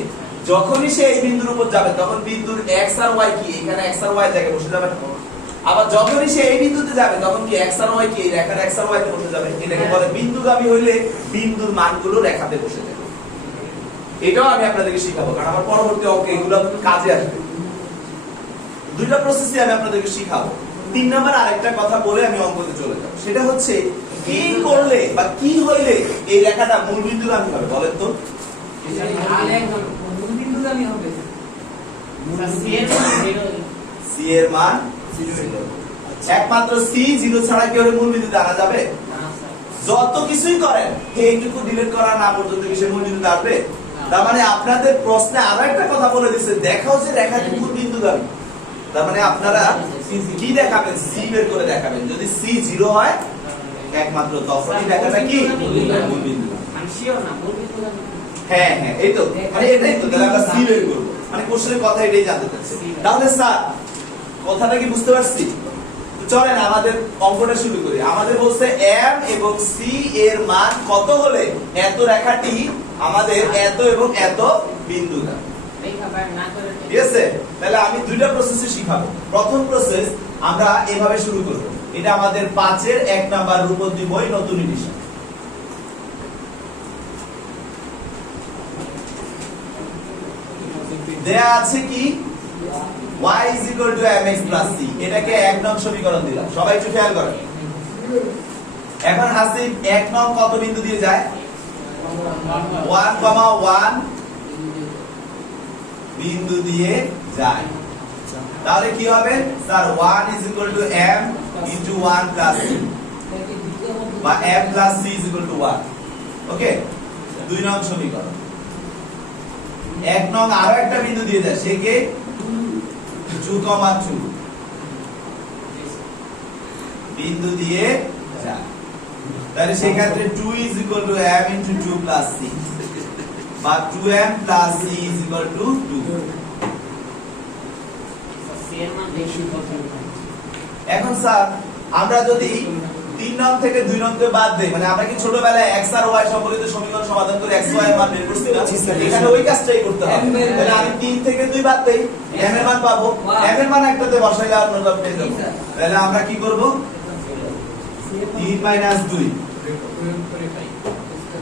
যখনই সে এই বিন্দুর উপর যাবে তখন বিন্দুর x আর y কি এখানে x আর y জায়গায় বসে যাবে আবার যখনই সে এই বিন্দুতে যাবে তখন কি x আর y কি এই রেখার x আর y তে বসে যাবে এটাকে বলে বিন্দুগামী হইলে বিন্দুর মানগুলো রেখাতে বসে যাবে এটাও আমি আপনাদেরকে শেখাবো কারণ আমার পরবর্তী অঙ্কে এগুলো কাজে আসবে দুইটা প্রসেসই আমি আপনাদেরকে শেখাবো 3 নাম্বার আরেকটা কথা বলে আমি অঙ্কতে চলে যাব সেটা হচ্ছে কি করলে বা কি হইলে এই রেখাটা মূল বিন্দুগামী হবে বলেন তো c এর মান 0 একমাত্র c 0 ছাড়া কি ওর মূল বিন্দুতে আনা যাবে যত কিছুই করেন এইটুকু ডিলিট করা না পর্যন্ত কি সে মূল বিন্দুতে আসবে তার মানে আপনাদের প্রশ্নে আরো একটা কথা বলে দিয়েছে দেখাও যে রেখাটি মূল বিন্দুগামী তার মানে আপনারা কি দেখাবেন, সি বের করে দেখাবেন। যদি সি 0 হয় একমাত্র তখনই লেখাটা কি মূল বিন্দু। আমি শিওর না মূল বিন্দু না। হ্যাঁ হ্যাঁ এই তো, মানে এটাই তো, তাহলে আমরা সি বের করব, মানে কোশ্চেনের কথা এটাই জানতে চাচ্ছি। তাহলে স্যার কথাটা কি বুঝতে পারছি? তো চলেন আমাদের অঙ্কটা শুরু করি। আমাদের বলছে এম এবং সি এর মান কত হলে এত রেখাটি আমাদের এত এবং এত বিন্দু দেয়। রেখা বাই না করে ঠিক আছে, তাহলে আমি দুইটা প্রসেসে শিখাবো। প্রথম প্রসেস আমরা এভাবে শুরু করব। এটা আমাদের 5 এর 1 নাম্বার রূপবতী বই, নতুন এডিশন। দেয়া আছে কি y mx c, এটাকে 1 নং সমীকরণ দিলাম। সবাই একটু খেয়াল করেন। এখন হাসিব 1 নং কত বিন্দু দিয়ে যায়? 1,1 বিন্দু দিয়ে যায়। তাহলে কি হবে sir? 1 m into 1 plus c, বা m plus c is equal to 1। ওকে, 2 নং সমীকরণ। 1 নং আরো একটা বিন্দু দিয়ে যায়, সে কে 2,2 বিন্দু দিয়ে যায়। তাহলে সেই ক্ষেত্রে 2 is equal to m into 2 plus c, বা 2m plus c is equal to 2। C এর মান বেশি কত? এখন স্যার আমরা যদি 3 নং থেকে 2 নং কে বাদ দেই, মানে আমরা কি ছোটবেলায় x আর y সম্পর্কিত সমীকরণ সমাধান করে x y এর মান বের করছি না? জি স্যার। এখানে ওই কাজটাই করতে হবে। তাহলে আমি 3 থেকে 2 বাদ দেই, m এর মান পাবো। m এর মান একটাতে বসাইলে আর অন্যটা পেয়ে যাব। তাহলে আমরা কি করব? 3 minus 2,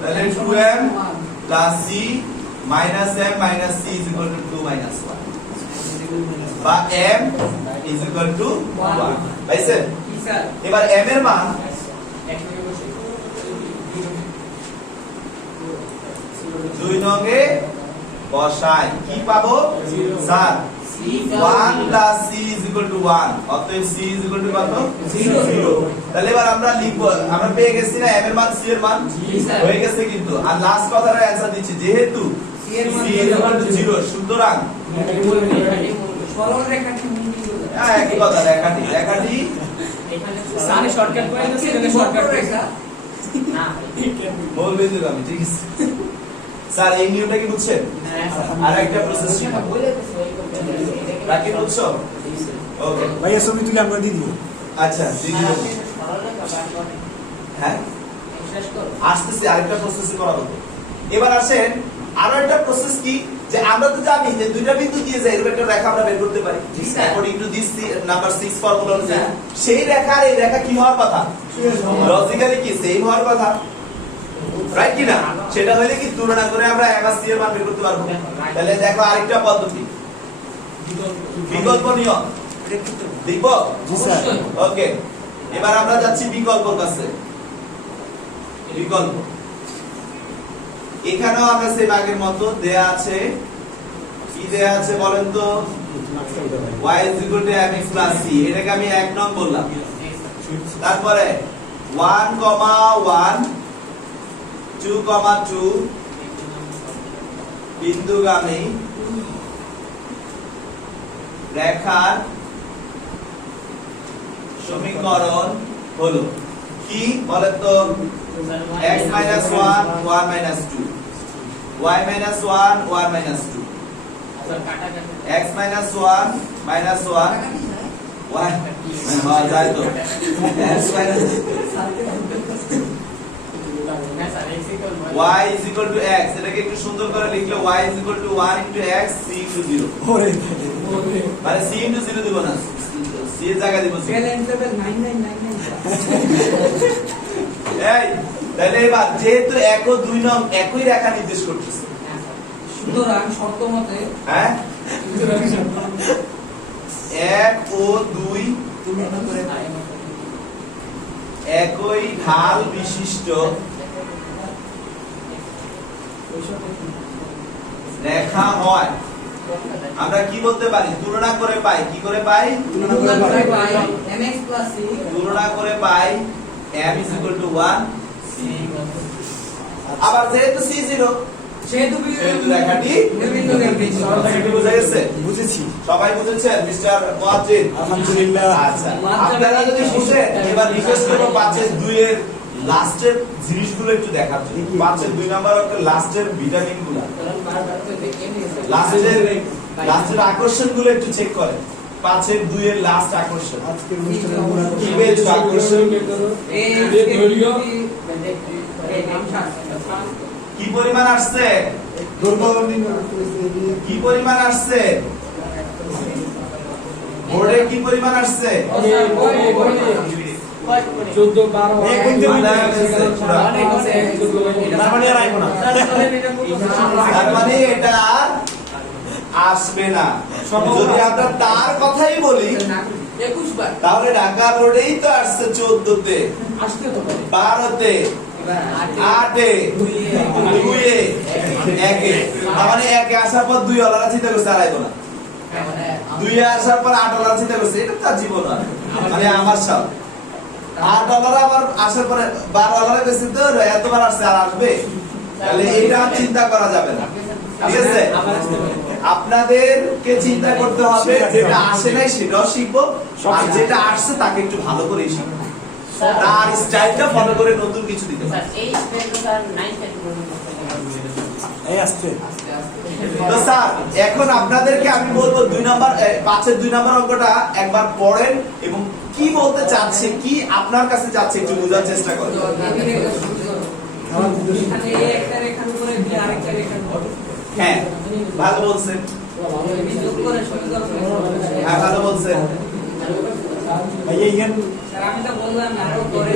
তাহলে 2m plus c minus m minus c is equal to 2 minus 1, বা m is equal to 1। পাইছেন? কি স্যার? এবার m এর মান একবারে বসে 2 নঙ্গে বসাই, কি পাবো sir? C 1 plus c is equal to 1, অতএব c is equal to কত? 0। তাহলে এবার আমরা লিখব, আমরা পেয়ে গেছি না m এর মান c এর মান? জি স্যার। হয়ে গেছে কিন্তু। আর লাস্ট কথাটা অ্যানসার দিচ্ছি, যেহেতু c এর মান c is equal to 0, সুতরাং সরল রেখাটি মূল বিন্দু। হ্যাঁ একই কথা, রেখাটি এখানে সামনে শর্টকাট করে দিচ্ছি, এখানে শর্টকাট করে রেখা না মূল বিন্দু আমি, ঠিক আছে স্যার। এই নিয়মটা কি বুঝছেন? আর একটা প্রসেস শিখাবো, বাকি বুঝছো? ওকে, ভাইয়া ছবি তুলে আমরা দিয়ে দিব। আচ্ছা দিদি বলুন। হ্যাঁ আসতেছি, আরেকটা প্রসেস করাবো। এবার আসেন আরো একটা প্রসেস কি, যে আমরা তো জানি যে দুইটা বিন্দু দিয়ে যায় এরকম একটা রেখা আমরা বের করতে পারি according to this number 6 formula অনুযায়ী। সেই রেখার এই রেখা কি হওয়ার কথা? লজিক্যালি কি সেম হওয়ার কথা, রাইট কি না? সেটা হইলে কি তুলনা করে আমরা m আর c এর মান বের করতে পারবো। তাহলে দেখো আরেকটা পদ্ধতি, বিকল্প নিয়ম দেখব। জি স্যার। ওকে, এবার আমরা যাচ্ছি বিকল্পর কাছে। বিকল্প এখানেও আমরা সেই আগের মতো দেয়া আছে, কি দেয়া আছে বলেন তো? y is equal to mx plus c, এটাকে আমি 1 নং বললাম। তারপরে 1,1 2,2 বিন্দুগামী রেখার সমীকরণ হলো কি বলেন তো? x minus 1 1 minus 2, y minus 1 1 minus 2, x minus 1 minus 1 y হ্যাঁ যায় তো x minus y is equal to x, এটাকে একটু সুন্দর করে লিখলে y is equal to 1 into x c into 0, ওরে মানে c into 0 দিব না, c এর জায়গা দিব 0। এই তাহলে এবার যেহেতু 1 ও 2 নং একই রেখা নির্দেশ করতেছে, সুতরাং শর্ত মতে হ্যাঁ 1 ও 2 একই ঢাল বিশিষ্ট রেখা হয়, আমরা কি বলতে পারি? তুলনা করে পাই, কি করে পাই? তুলনা করে পাই mx c তুলনা করে পাই m is equal to 1 c। আবার যেহেতু c 0 সেহেতু রেখাটি বিভিন্ন নির্দেশ সরলরেখাটি বোঝা গেছে? বুঝেছি সবাই বুঝেছেন মিস্টার মুয়াজ্জিন? আলহামদুলিল্লাহ। আচ্ছা আপনারা যদি বুঝেন এবার রিকোয়েস্ট করব 5-2 এর লাস্টের জিনিসগুলো একটু দেখার জন্য 5-2 নাম্বার অঙ্কের লাস্টের ভিটামিনগুলো লাস্টের আকর্ষণগুলো একটু চেক করেন 5-2 এর লাস্ট আকর্ষণ আজকের অনুষ্ঠানের মূল কি পেয়েছো আকর্ষণ কি পরিমাণ আসছে দুর্বল নির্ণয় করেছে কি পরিমাণ আসছে বোর্ডে কি পরিমাণ আসছে 14 তার মানে আর আইবো না। তার মানে এটা আর আসবে না যদি আমরা তার কথাই বলি 21 বার তাহলে ঢাকা বোর্ডেই তো আসছে 14 তে আসতে তো পারে 12 তে 8 এ 2 এ 1 এ তার মানে 1 এ আসার পর 2 ওয়ালারা চিন্তা করছে আর আইবো না 2 এ আসার পর 8 ওয়ালারা চিন্তা করছে এটা তার জীবন আর মানে আমার সব 8 ওয়ালারা আবার আসার পরে 12 ওয়ালারা বেশি তো এতবার আসছে আর আসবে তাহলে এটা আর চিন্তা করা যাবে না ঠিক আছে আপনাদেরকে চিন্তা করতে হবে যেটা আসে নাই সেটাও শিখবো আর যেটা আসছে তাকে একটু ভালো করে শিখবো তার স্টাইলটা ফলো করে নতুন কিছু দিতে স্যার পারবো এই স্টেপ স্যার 9 থেকে এই আসছে তো স্যার এখন আপনাদেরকে আমি বলবো 2 নাম্বার 5-এর 2 নাম্বার অঙ্কটা একবার পড়েন এবং কি বলতে চাচ্ছে কি আপনার কাছে যাচ্ছে একটু বোঝার চেষ্টা করেন আমার উদ্দেশ্য এখানে এই একটা রেখার উপরে দিয়ে আরেকটা রেখার উপরে হ্যাঁ ভালো বলছেন যোগ করে সমীকরণ হ্যাঁ ভালো বলছেন ভাই এই জ্ঞান স্যার আমি তো বললাম না আরো করে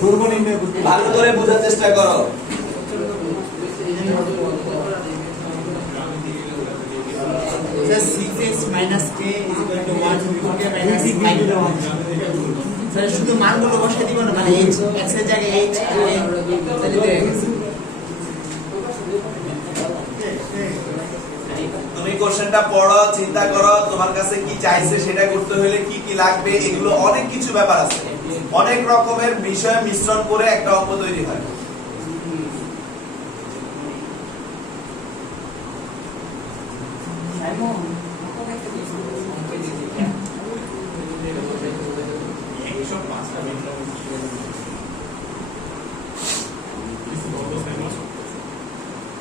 দুর্বল নির্ণয় করতে ভালো করে বোঝার চেষ্টা করো শুধু মানগুলো বসে দিব না মানে h x এর জায়গায় h তুমি কোশ্চেনটা পড়ো চিন্তা করো তোমার কাছে কি চাইছে সেটা করতে হলে কি কি লাগবে এগুলো অনেক কিছু ব্যাপার আছে অনেক রকমের বিষয় মিশ্রণ করে একটা অঙ্ক তৈরি হয়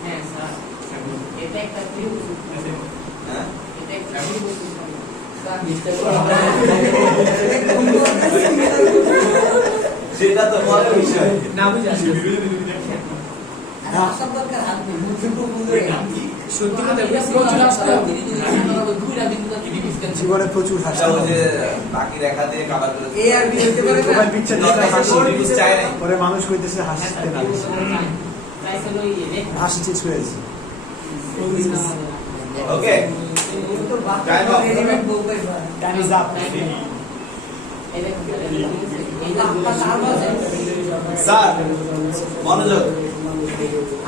হ্যাঁ স্যার এটা একটা ভিউ হ্যাঁ এটা একটা ভিউ সেটা তো মজার বিষয় না বুঝা সত্যি কথা প্রচুর আসতে হবে জীবনে প্রচুর হাসি ওই যে বাকি রেখা দিয়ে কভার করে এ আর বি হতে পারে না মোবাইল পিকচার নয়টা হাসি চাই নাই পরে মানুষ কইতেছে হাসতে না হাসতে ছুঁয়েছে ওকে টাইম ইজ আপ স্যার মনোযোগ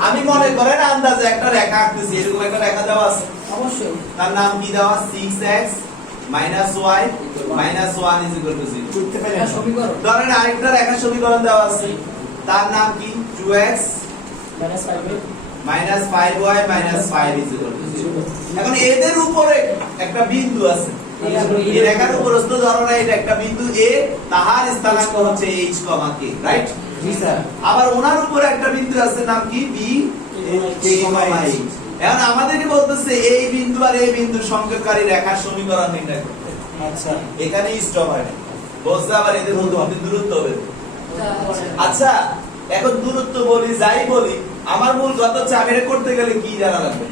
আমি মনে করেন আন্দাজে একটা রেখা আঁকতেছি এরকম একটা রেখা দেওয়া আছে অবশ্যই তার নাম কি দেওয়া 6x - y - 1 = 0 করতে পারেন সমীকরণ ধরেন আরেকটা রেখা সমীকরণ দেওয়া আছে তার নাম কি 2x - 5y - 5 = 0 এখন এদের উপরে একটা বিন্দু আছে এই রেখার উপরস্থ ধরো না এটা একটা বিন্দু a তাহার স্থানাঙ্ক হচ্ছে h, k রাইট জি স্যার আবার ওনার উপরে একটা বিন্দু আছে নাম কি b k, h এখন আমাদেরকে বলতেছে এই বিন্দু আর এই বিন্দুর সংযোগকারী রেখার সমীকরণ নির্ণয় করতে আচ্ছা এখানেই স্টপ হয় না বলছে আবার এদের মধ্যে দূরত্ব হবে আচ্ছা এখন দূরত্ব বলি যাই বলি আমার মূল কথা হচ্ছে আমি এটা করতে গেলে কি জানা লাগবে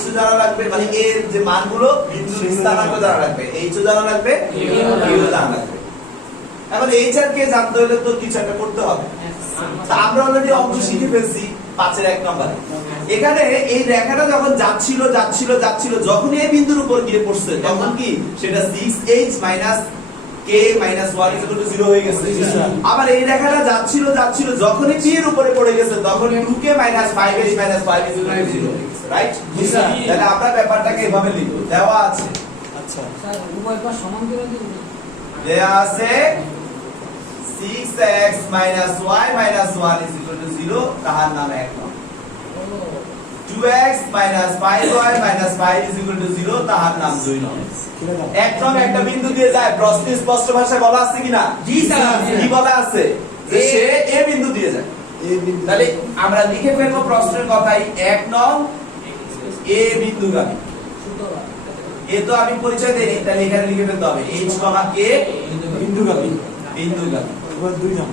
h জানা লাগবে মানে এর যে মানগুলো বিন্দুর স্থানাঙ্ক জানা লাগবে h জানা লাগবে q জানা লাগবে এখন h আর k জানতে হলে তো কিছু একটা করতে হবে তা আমরা অলরেডি অঙ্ক শিখে ফেলছি 5 এর 1 নম্বরে এখানে এই রেখাটা যখন যাচ্ছিল যখন এই বিন্দুর উপর গিয়ে পড়ছে তখন কি সেটা 6h - k - 1 = 0 হয়ে গেছে আবার এই রেখাটা যাচ্ছিল যখনই p এর উপরে পড়ে গেছে তখন 2k - 5h - 5 = 0 রাইট জি স্যার তাহলে আমরা ব্যাপারটাকে এভাবে লিখব দেওয়া আছে আচ্ছা স্যার উভয় পাশ সমান করে দিন দেওয়া আছে 6x minus y minus 1 is equal to 0 তাহার নাম 1 নং 2x minus 5y minus 5 is equal to 0 তাহার নাম 2 নং খুলে দাও। 1 নং একটা বিন্দু দিয়ে যায় প্রশ্নে স্পষ্ট ভাষায় বলা আছে কিনা জি স্যার কি বলা আছে যে সে a বিন্দু দিয়ে যায় এই বিন্দু তাহলে আমরা লিখে ফেলবো প্রশ্নের কথাই 1 নং a বিন্দুগামী এ তো আমি পরিচয় দেইনি তাহলে এখানে লিখে ফেলতে হবে h, k বিন্দুগামী। বিন্দুগামী এবার 2 নাম।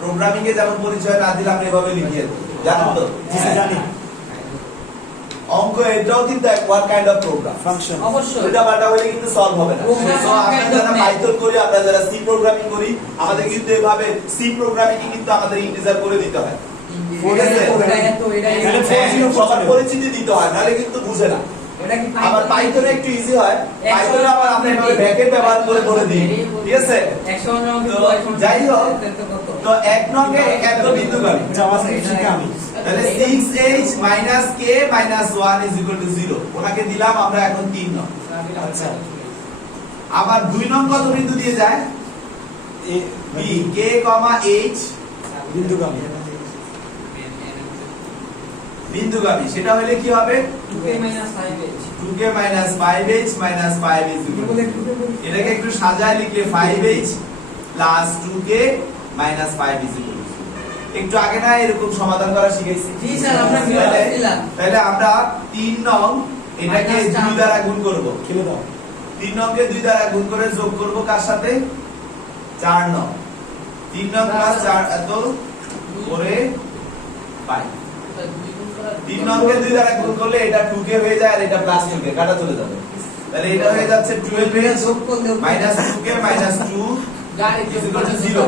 প্রোগ্রামিং এ যেমন পরিচয় না দিলে আমরা এভাবে লিখিয়ে দেব জানেন তো জি স্যার জানি। অঙ্ক এটাও কিন্তু one kind of program function. অবশ্যই উল্টা পাল্টা হলে কিন্তু সলভ হবে না Program সো আমরা kind of যারা math। পাইথন করি আমরা যারা সি প্রোগ্রামিং করি আমাদের কিন্তু এভাবে সি প্রোগ্রামিং কিন্তু আমাদের ইন্টিজার করে দিতে হয় ঠিক আছে? তাহলে 40 সবার পরিচিতি দিতে হয় নাহলে কিন্তু বুঝে না আবার পাইথনে একটু ইজি হয় পাইথনে আবার আমরা এভাবে ব্র্যাকেট ব্যবহার করে বলে দিই ঠিক আছে তো যাই হোক তো 1 নং এ এত বিন্দুগামী জাভাস্ক্রিপ্ট শিখে আমি। তাহলে 6h - k - 1 0 ওনাকে দিলাম আমরা এখন 3 নং আচ্ছা। আবার 2 নং কত বিন্দু দিয়ে যায় এ b k, h বিন্দুগামী। বিন্দুগামী সেটা হলে কি হবে 2k - 5h - 5 is equal to এটাকে একটু সাজায় লিখলে 5h plus 2k minus 5 is equal to 0 একটু আগে না এরকম সমাধান করা শিখাইছি জি স্যার আমরা তাহলে আমরা 3 নং এটাকে Minus 2 দ্বারা গুণ করব খেলে দাও। 3 নংকে 2 দ্বারা গুণ করে যোগ করব কার সাথে 4 নং 3 নং প্লাস 4 এত করে পাই 3 নংকে 2 দ্বারা গুণ করলে এটা 2k হয়ে যায় আর এটা প্লাস 2k কাটা চলে যাবে তাহলে এটা হয়ে যাচ্ছে 12h minus 2k minus 2 is equal to 0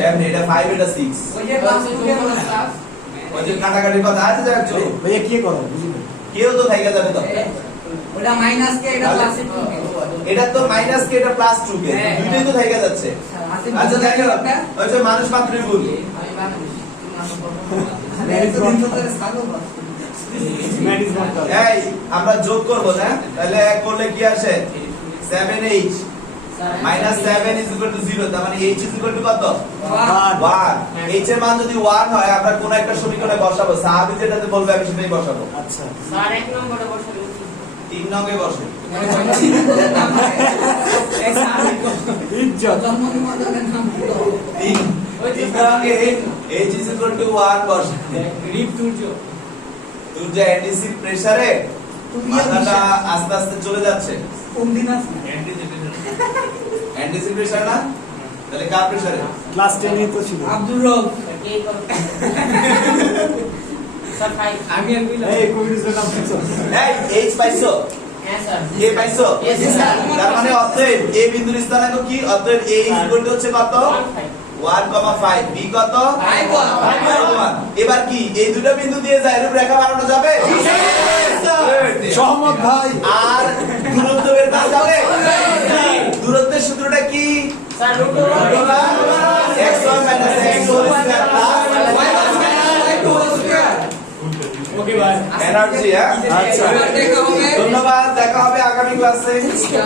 কেমনে এটা 5 এটা 6 ওই যে কাটাকাটির কথা আছে যা একটু ভাইয়া কি করো বুঝিনি। কেউ তো থাইকা যাবে তো এটা তো মাইনাস কে এটা প্লাস 2k হ্যাঁ। দুইটাই তো থাইকা যাচ্ছে আচ্ছা দেখো ওই যে মানুষ মাত্রই ভুল ম্যাট ইজ নট দ্য এই আমরা যোগ করব না তাহলে এক করলে কি আসে 7h minus 7 is equal to 0 তার মানে h is equal to কত 1 h এর মান যদি 1 হয় আমরা কোন একটা সমীকরণে বসাবো সাহাবী যেটাতে বলবে আমি সেটাই বসাবো আচ্ছা। 3 নং এ বসে ইজ্জত। 3 নং এ h is equal to 1 বসে সূর্য অ্যান্টিসিপ প্রেসারে মাথাটা আস্তে আস্তে চলে যাচ্ছে অ্যান্টিসিপ প্রেসার না তাহলে কার প্রেসারে ক্লাস 10 এ তো ছিল। আব্দুর রব আমি আর কইলাম এই কোভিডের নাম শুনছো? এই h পাইছো a পাইছো তার মানে অতএব a বিন্দুর স্থানাঙ্ক কি অতএব a হচ্ছে কত 1,5 b কত 5,1 এবার কি এই দুটো বিন্দু দিয়ে যায় এরূপ রেখা বানানো যাবে সহমত ভাই। আর দূরত্ব বের করা যাবে দূরত্বের সূত্রটা কি x1 - x whole square plus ওকে ভাই এনার্জি হ্যাঁ আচ্ছা। ধন্যবাদ দেখা হবে আগামী ক্লাসে